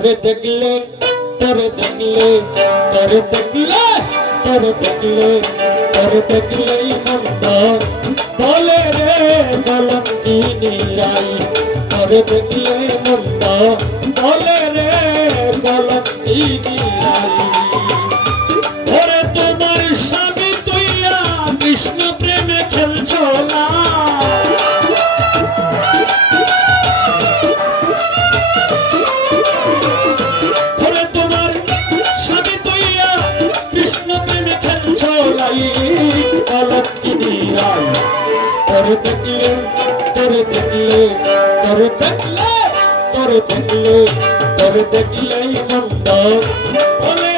তরে দেখলে তরে দেখলে তরে দেখলে তরে দেখলে তরে দেখলে বলে রে কলঙ্কিনী রাই তরে দেখলে বলে রাই তোরে দেখলে তোরে দেখলে তোরে দেখলে তোরে দেখলে, তোরে দেখলেই মন্দ। বলে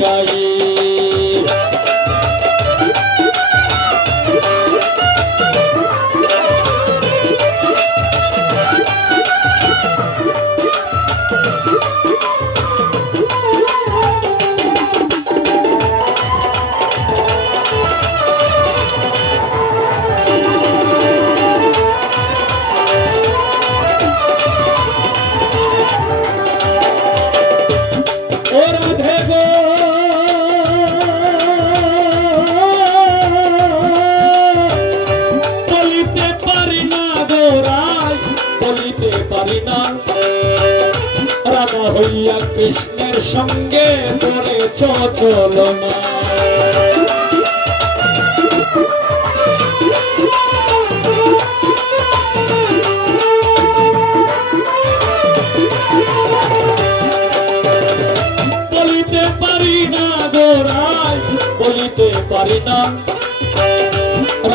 রাই ও বলিতে পারি না। রাধা হইয়া কৃষ্ণের সঙ্গে পড়েছ, চলো না। বলিতে পারি না গোরাই বলিতে পারি না।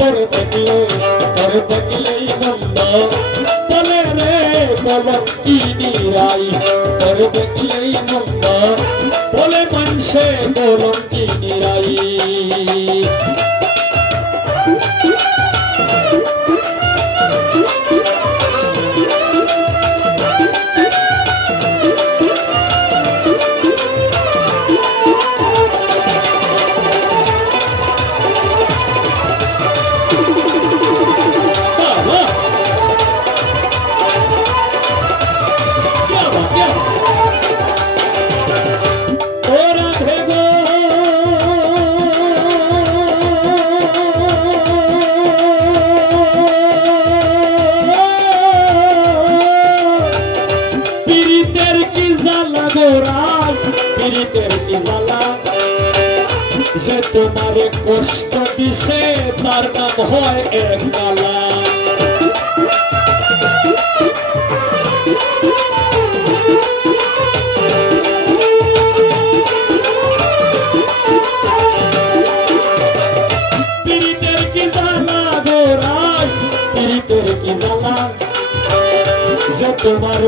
তোরে দেখলে তোরে দেখলেই বন্ধ। বলে রে কলঙ্কিনী রাই তোরে দেখলেই রাই যে তোমারে কষ্ট দিছে, তার নাম হয় এক তোমার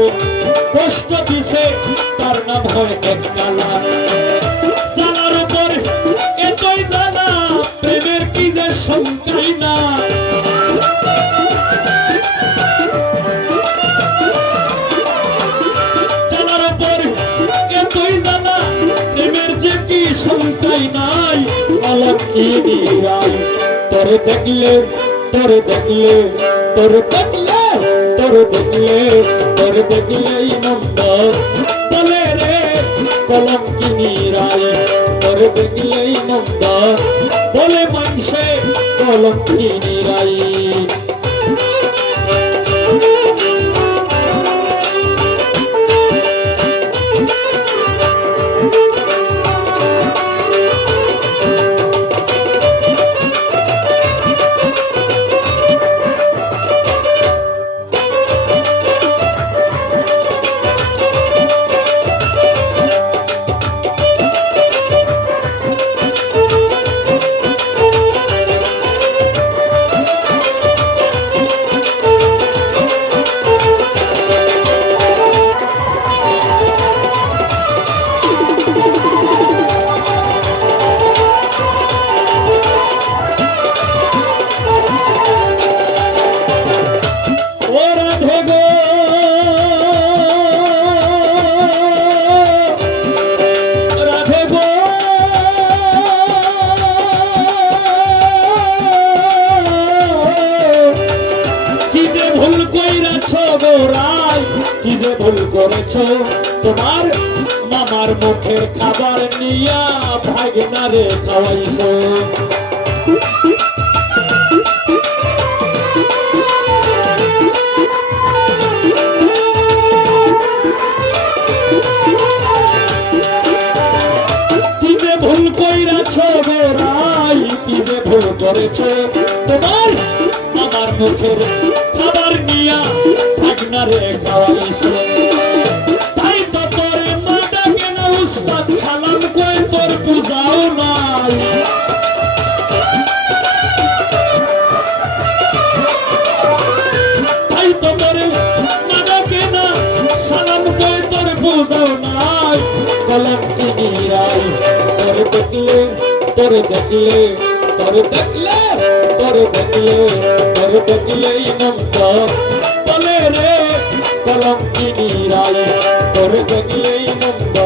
কষ্ট দিছে, তার নাম হয় এক গালা সংখ্যাই নাই কলঙ্কিনী রাই তোর দেখলে তোর দেখলে তোর দেখলে তোর দেখলে, তোর দেখলেই মন্দ বলে রে কলঙ্কিনী রাই তোর দেখলেই মন্দ বলে মানুষে কি ভুল কইরাছ রায় কি ভুল করেছ তোমার মামার মুখের খাবার নিয়া ভাগনারে খাওয়াইছ। মুখের খাবার নিয়া ভাগনারে খাওয়াইছো। তাই তো তোর মা ডাকে না, উস্তাদ সালাম কই তোর পূজাও নাই। তাই তো তোর মা ডাকে না, সালাম কই তোর পূজাও নাই। কলম কিনিরাই তোর তোর দেখলে তোর দেখলে তোর দেখলে তোর দেখলেই নন্দ বলে রে কিনিরাই তোর দেখলেই নন্দ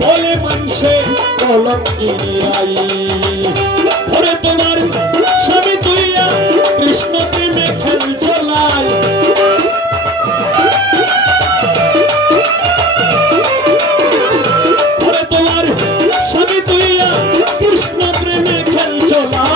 বলে মানুষে কলম কিনিরাই ঘরে তোমার স্বামী তুইয়া কৃষ্ণ প্রেমে খেল চলায় ঘরে তোমার স্বামী তুইয়া কৃষ্ণ প্রেমে খেল চলায়